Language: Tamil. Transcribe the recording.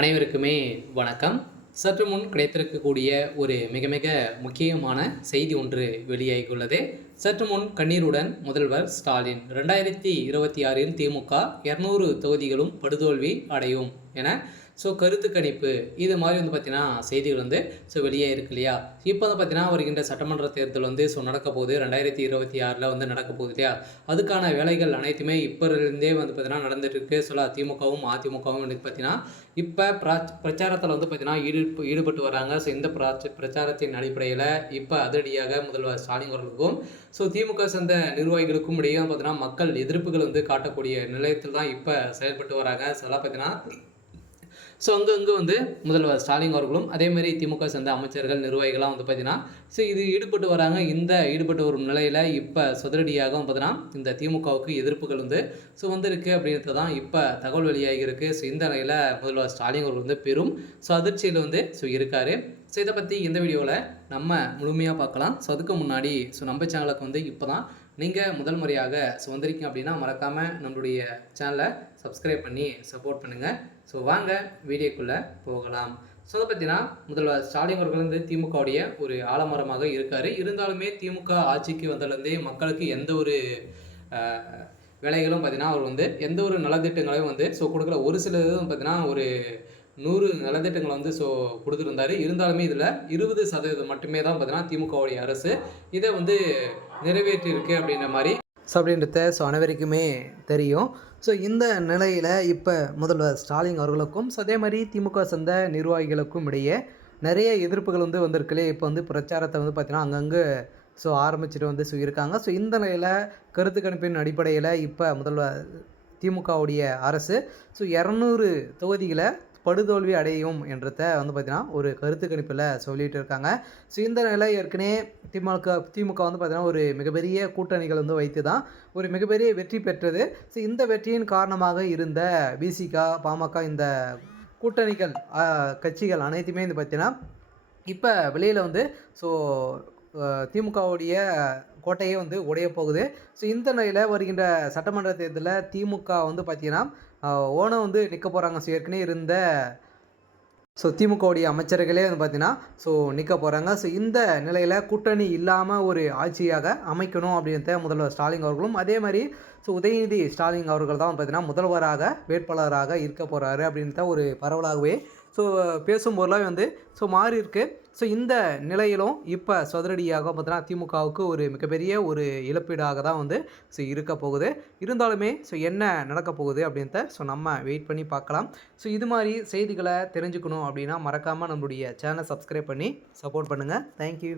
அனைவருக்குமே வணக்கம். சற்று முன் கிடைத்திருக்கக்கூடிய ஒரு மிக மிக முக்கியமான செய்தி ஒன்று வெளியாகியுள்ளது. சற்று முன் கண்ணீருடன் முதல்வர் ஸ்டாலின் 2026இல் திமுக 200 தொகுதிகளும் படுதோல்வி அடையும் என கருத்து கணிப்பு இது மாதிரி பார்த்தீங்கன்னா செய்திகள் வெளியாக இருக்கு இல்லையா. இப்போ பார்த்தீங்கன்னா வருகின்ற சட்டமன்ற தேர்தல் நடக்க போகுது. 2026 நடக்க போகுது இல்லையா. அதுக்கான வேலைகள் அனைத்துமே இப்போருந்தே பார்த்தீங்கன்னா நடந்துட்டு இருக்கு. திமுகவும் அதிமுகவும் பார்த்தீங்கன்னா இப்போ பிரச்சாரத்தில் பார்த்தீங்கன்னா ஈடுபட்டு வராங்க. இந்த பிரச்சாரத்தின் அடிப்படையில் இப்போ அதிரடியாக முதல்வர் ஸ்டாலின் அவர்களுக்கும் திமுக சேர்ந்த நிர்வாகிகளுக்கும் இடையே பார்த்தீங்கன்னா மக்கள் எதிர்ப்புகள் காட்டக்கூடிய நிலையத்தில் தான் இப்போ செயல்பட்டு வராங்க. பார்த்தீங்கன்னா அங்கே முதல்வர் ஸ்டாலின் அவர்களும் அதேமாதிரி திமுக சேர்ந்த அமைச்சர்கள் நிர்வாகிகள்லாம் பார்த்தீங்கன்னா இது ஈடுபட்டு வராங்க. இந்த ஈடுபட்டு வரும் நிலையில் இப்போ சதுரடியாக பார்த்தீங்கன்னா இந்த திமுகவுக்கு எதிர்ப்புகள் வந்திருக்கு அப்படின்றது தான் இப்போ தகவல் வெளியாகி இருக்கு. இந்த நிலையில் முதல்வர் ஸ்டாலின் அவர்கள் பெரும் அதிர்ச்சியில் இருக்கார். இதை பற்றி இந்த வீடியோவில் நம்ம முழுமையாக பார்க்கலாம். அதுக்கு முன்னாடி நம்ம சேனலுக்கு இப்போ தான் நீங்கள் முதல் முறையாக வந்திருக்கீங்க அப்படின்னா மறக்காமல் நம்மளுடைய சேனலை சப்ஸ்கிரைப் பண்ணி சப்போர்ட் பண்ணுங்கள். வாங்க வீடியோக்குள்ளே போகலாம். அதை பார்த்தீங்கன்னா முதல்வர் ஸ்டாலின் அவர்கள் திமுகவுடைய ஒரு ஆலமரமாக இருக்கார். இருந்தாலுமே திமுக ஆட்சிக்கு வந்ததுலேருந்தே மக்களுக்கு எந்த ஒரு வேலைகளும் பார்த்தீங்கன்னா அவர் எந்த ஒரு நலத்திட்டங்களையும் கொடுக்கல. ஒரு சில இது பார்த்தீங்கன்னா ஒரு 100 நலத்திட்டங்களை கொடுத்துருந்தாரு. இருந்தாலுமே இதில் 20% மட்டுமே தான் பார்த்தீங்கன்னா திமுகவுடைய அரசு இதை நிறைவேற்றியிருக்கு அப்படின்ற மாதிரி அப்படின்றத அனைவருக்குமே தெரியும். இந்த நிலையில் இப்போ முதல்வர் ஸ்டாலின் அவர்களுக்கும் அதே மாதிரி திமுக சேர்ந்த நிர்வாகிகளுக்கும் இடையே நிறைய எதிர்ப்புகள் வந்திருக்குல்லே. இப்போ பிரச்சாரத்தை பார்த்தீங்கன்னா அங்கங்கே ஆரம்பிச்சுட்டு இருக்காங்க. இந்த நிலையில் கருத்து கணிப்பின் அடிப்படையில் இப்போ முதல்வர் திமுகவுடைய அரசு 200 தொகுதிகளை படுதோல்வி அடையும் என்றத பார்த்தீங்கன்னா ஒரு கருத்து கணிப்பில் சொல்லிட்டு இருக்காங்க. இந்த நிலை ஏற்கனவே திமுக பார்த்தீங்கன்னா ஒரு மிகப்பெரிய கூட்டணிகள் வைத்து தான் ஒரு மிகப்பெரிய வெற்றி பெற்றது. இந்த வெற்றியின் காரணமாக இருந்த விசிக பாமக இந்த கூட்டணிகள் கட்சிகள் அனைத்துமே பார்த்தீங்கன்னா இப்போ வெளியில் திமுகவுடைய கோட்டையே உடைய போகுது. இந்த நிலையில் வருகின்ற சட்டமன்ற தேர்தலில் திமுக பார்த்தீங்கன்னா ஓனம் நிற்க போகிறாங்க. ஏற்கனவே இருந்த திமுகவுடைய அமைச்சர்களே பார்த்தீங்கன்னா நிற்க போகிறாங்க. இந்த நிலையில் கூட்டணி இல்லாமல் ஒரு ஆட்சியாக அமைக்கணும் அப்படின்றத முதல்வர் ஸ்டாலின் அவர்களும் அதே மாதிரி உதயநிதி ஸ்டாலின் அவர்கள் தான் பார்த்தீங்கன்னா முதல்வராக வேட்பாளராக இருக்க போகிறாரு அப்படின்றத ஒரு பரவலாகவே பேசும்போதெல்லாம் மாறி இருக்கு. இந்த நிலையிலும் இப்போ சதுரடியாக பார்த்தீங்கன்னா திமுகவுக்கு ஒரு மிகப்பெரிய ஒரு இழப்பீடாக தான் இருக்க போகுது. இருந்தாலுமே என்ன நடக்க போகுது அப்படின்றத நம்ம வெயிட் பண்ணி பார்க்கலாம். இது மாதிரி செய்திகளை தெரிஞ்சுக்கணும் அப்படின்னா மறக்காமல் நம்மளுடைய சேனலை சப்ஸ்கிரைப் பண்ணி சப்போர்ட் பண்ணுங்கள். தேங்க்யூ.